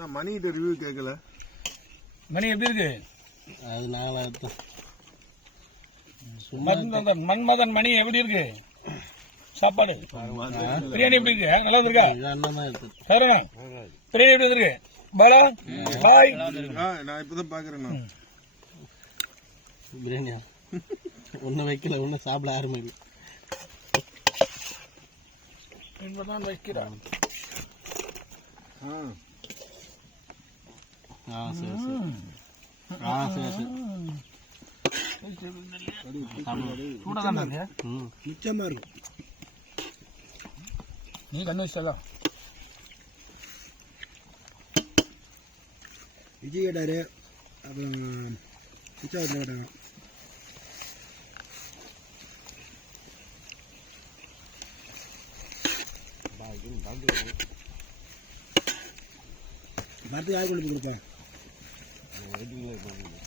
நான் மணிகிட்ட ரிவ்யூ கேட்கல மணி எப்படி இருக்கு? அது நாலாயிரத்து மன்மதன் மன்மதன் மணி எப்படி இருக்கு? சாப்பாடு. பிரியாணி எப்படி இருக்கு? நல்லா இருக்கா சரணம் பிரியாணி எப்படி இருக்கு? பாலா? பாய்? நான் இப்பதான் பாக்குறேன் நான். பிரியாணியா? ஒன்றும் வைக்கல ஒன்றும் சாப்பிட ஆரம்பிக்கல இப்பதான் வைக்கிறான் ஆ. ஆ சரி சரி ஆ சரி சரி சூடாக தான் இருக்கு. ம் நிச்சயமா இருக்கும் நீ கண்ணு வச்சதா விஜய் கேட்டாரு. அப்புறம் உற்சாகத்தில் கேட்டாங்க? மரத்துக்கு யார் கொண்டு போய் கொடுப்பேன்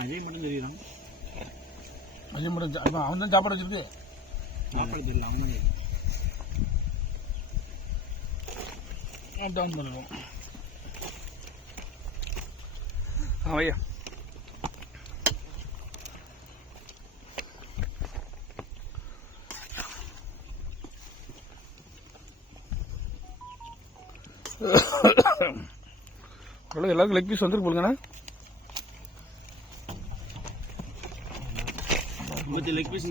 அஜய் மட்டும் தெரியுதான். அஜய் மட்டும் அவன் அவன் தான் சாப்பாடு வச்சிருக்கு. சாப்பாடு தெரியல டவுன் பண்ணிடுவோம் ஆ ஓரளவு எல்லாருக்கும் லெக் பீஸ் வந்துருக்கு போலுங்கண்ணா. லெக் பீஸ்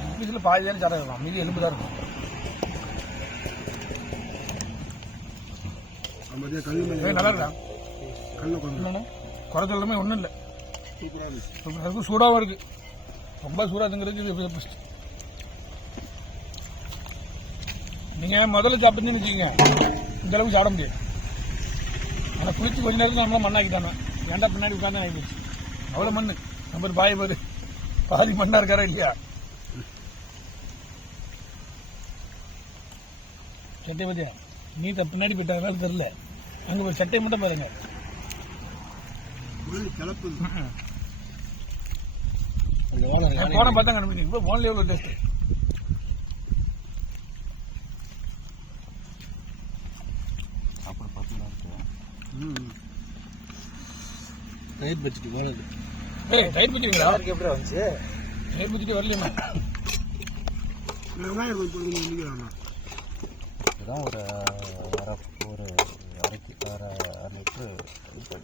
லெக் பீஸில் பாதி தானே சாரம் இருக்கும். மீதி எலும்பு தான் இருக்கும். கல் நல்லா இருக்கா? என்னண்ணே குறைச்சல் எல்லாமே ஒன்றும் இல்லை. சூடாகவும் இருக்கு. ரொம்ப சூடாதுங்கிறது நீங்கள் முதல்ல சாப்பிட்டீங்கன்னு வச்சுக்கோங்க இந்த அளவுக்கு சாப்பிட முடியாது. ஆனால் குளிச்சு கொஞ்ச நேரத்தில் நம்மளாம் மண்ணாக்கி தானே ஏன்டா பின்னாடி உட்காந்து ஆகிடுச்சு? அவ்வளோ மண் நம்ம பாய் பாரு. பாதி மண்ணா இருக்காரா இல்லையா? சட்டை பத்தியா? நீ தான் பின்னாடி போயிட்டாங்க தெரியல. அங்கே போய் சட்டையை மட்டும் பாருங்க. போன பார்த்தா கண்டுபிடிச்சு போன்ல எவ்வளோ டேஸ்ட் சாப்பாடு பார்த்து தயிர் பச்சிட்டு ஓனர் ஏய் தயிர் பச்சிங்களா எப்படி வந்துச்சு? தயிர் பச்சிட்டு வரலையுமா வெங்காயம் கொஞ்சம் நினைக்கிறாங்க இதான் ஒரு அரை ஒரு அரை அரை லிட்ரு